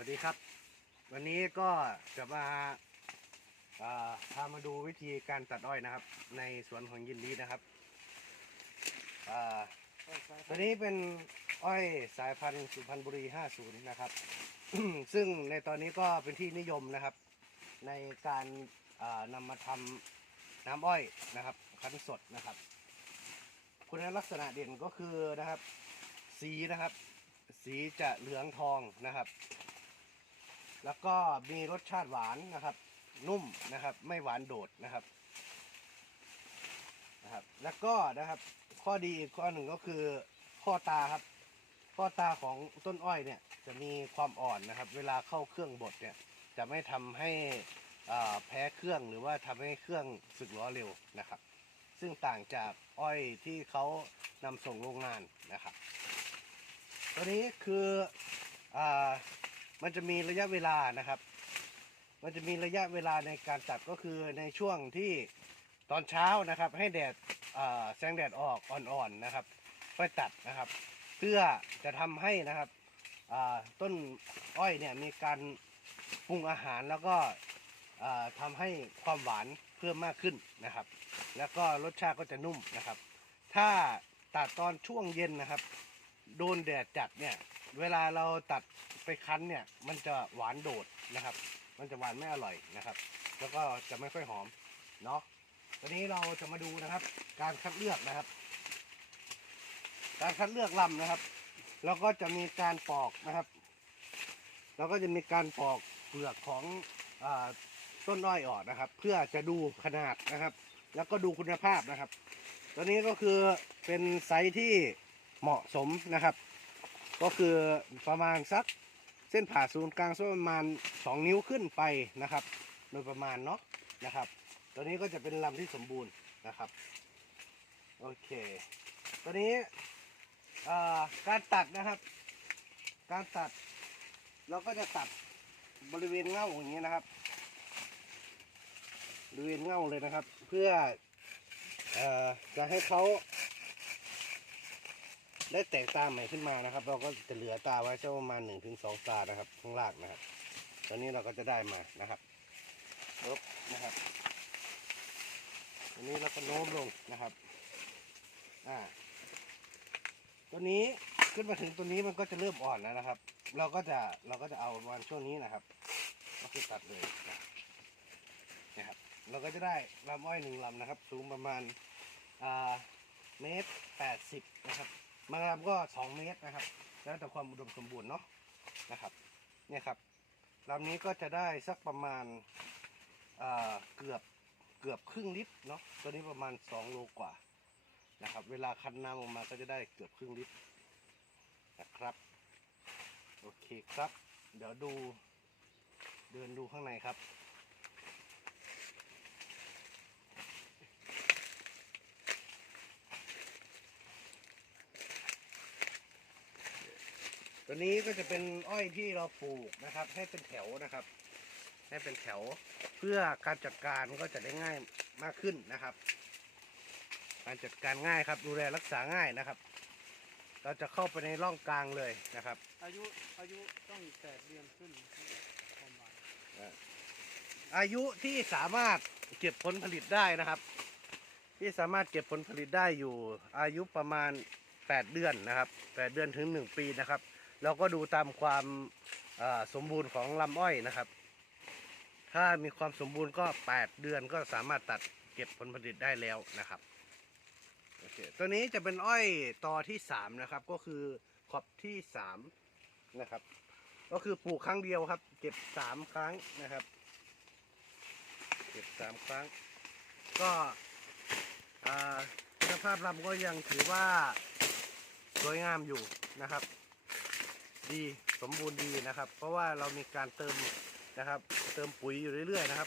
วัสดีครับ วันนี้ก็จะมาพามาดูวิธีการตัดอ้อยนะครับ ในสวนของยินดีนะครับตัวนี้เป็นอ้อยสายพันธุ์สุพรรณบุรี 50 นะครับ ซึ่งในตอนนี้ก็เป็นที่นิยมนะครับ ในการนำมาทำน้ำอ้อยนะครับคั้นสดนะครับ คุณลักษณะเด่นก็คือนะครับ สีนะครับ สีจะเหลืองทองนะครับ แล้วก็มีรสชาติหวานนะครับ นุ่มนะครับ ไม่หวานโดดนะครับนะครับ แล้วก็นะครับ ข้อดีอีกข้อหนึ่งก็คือข้อตาครับ ข้อตาของต้นอ้อยเนี่ยจะมีความอ่อนนะครับ เวลาเข้าเครื่องบดเนี่ยจะไม่ทำให้แพ้เครื่องหรือว่าทำให้เครื่องสึกหรอเร็วนะครับ ซึ่งต่างจากอ้อยที่เขานำส่งโรงงานนะครับ ตัวนี้คืออ มันจะมีระยะเวลานะครับ มันจะมีระยะเวลาในการตัดก็คือในช่วงที่ตอนเช้านะครับ ให้แดดแสงแดดออกอ่อนๆนะครับค่อยตัดนะครับ เพื่อจะทำให้นะครับต้นอ้อยเนี่ยมีการปรุงอาหารแล้วก็อ่าทำให้ความหวานเพิ่มมากขึ้นนะครับ แล้วก็รสชาติก็จะนุ่มนะครับ ถ้าตัดตอนช่วงเย็นนะครับ โดนแดดจัดเนี่ย เวลาเราตัดไปคั้นเนี่ย มันจะหวานโดดนะครับ มันจะหวานไม่อร่อยนะครับ แล้วก็จะไม่ค่อยหอมเนาะตอนนี้เราจะมาดูนะครับ การคัดเลือกนะครับ การคัดเลือกลำนะครับเราก็จะมีการปอกนะครับเราก็จะมีการปอกเปลือกของอต้นอ้อยออกนะครับ เพื่อจะดูขนาดนะครับ แล้วก็ดูคุณภาพนะครับ ตัวนี้ก็คือเป็นไซส์ที่ เหมาะสมนะครับ ก็คือประมาณสักเส้นผ่าศูนย์กลางสักประมาณ 2 นิ้วขึ้นไปนะครับ โดยประมาณเนาะนะครับ ตัวนี้ก็จะเป็นลำที่สมบูรณ์นะครับโอเคตัวนี้การตัดนะครับ การตัด เราก็จะตัดบริเวณเง่าอย่างนี้นะครับบริเวณเง่าเลยนะครับ เพื่ออจะให้เขา ได้แตกตาใหม่ขึ้นมานะครับ เราก็จะเหลือตาไว้สักประมาณหนึ่งถึงสองตานะครับข้างล่างนะครับตอนนี้เราก็จะได้มานะครับลบนะครับอันนี้เราก็โน้มลงนะครับอ่าตัวนี้ขึ้นมาถึงตัวนี้มันก็จะเริ่มอ่อนแล้วนะครับ เราก็จะเราก็จะเอาประมาณช่วงนี้นะครับก็คือตัดเลยนะครับ เราก็จะได้ลำอ้อยหนึ่งลำนะครับ สูงประมาณอ่าเมตรแปดสิบนะครับ บางลำก็สองเมตรนะครับ แล้วแต่ความอุดมสมบูรณ์เนาะนะครับเนี่ยครับลำนี้ก็จะได้สักประมาณอ่าเกือบเกือบครึ่งลิตรเนาะตัวนี้ประมาณสองโลกว่านะครับ เวลาคั้นน้ำออกมาก็จะได้เกือบครึ่งลิตรนะครับ โอเคครับ เดี๋ยวดูเดินดูข้างในครับ ตัวนี้ก็จะเป็นอ้อยที่เราปลูกนะครับ ให้เป็นแถวนะครับ ให้เป็นแถวเพื่อการจัดการก็จะได้ง่ายมากขึ้นนะครับ การจัดการง่ายครับ ดูแลรักษาง่ายนะครับ เราจะเข้าไปในร่องกลางเลยนะครับ อายุอายุต้องแปดเดือนขึ้นประมาณอายุที่สามารถเก็บผลผลิตได้นะครับ ที่สามารถเก็บผลผลิตได้อยู่อายุประมาณ 8 เดือนนะครับ 8 เดือนถึง 1 ปีนะครับ เราก็ดูตามความสมบูรณ์ของลำอ้อยนะครับ ถ้ามีความสมบูรณ์ก็ 8 เดือนก็สามารถตัดเก็บผลผลิตได้แล้วนะครับโอเคตัวนี้จะเป็นอ้อยตอที่ 3 นะครับ ก็คือขอบที่ 3 นะครับ ก็คือปลูกครั้งเดียวครับ เก็บ 3 ครั้งนะครับ เก็บ 3 ครั้ง ก็อ่าคุณภาพลำก็ยังถือว่าสวยงามอยู่นะครับ ดีสมบูรณ์ดีนะครับ เพราะว่าเรามีการเติมนะครับ เติมปุ๋ยอยู่เรื่อยๆนะครับ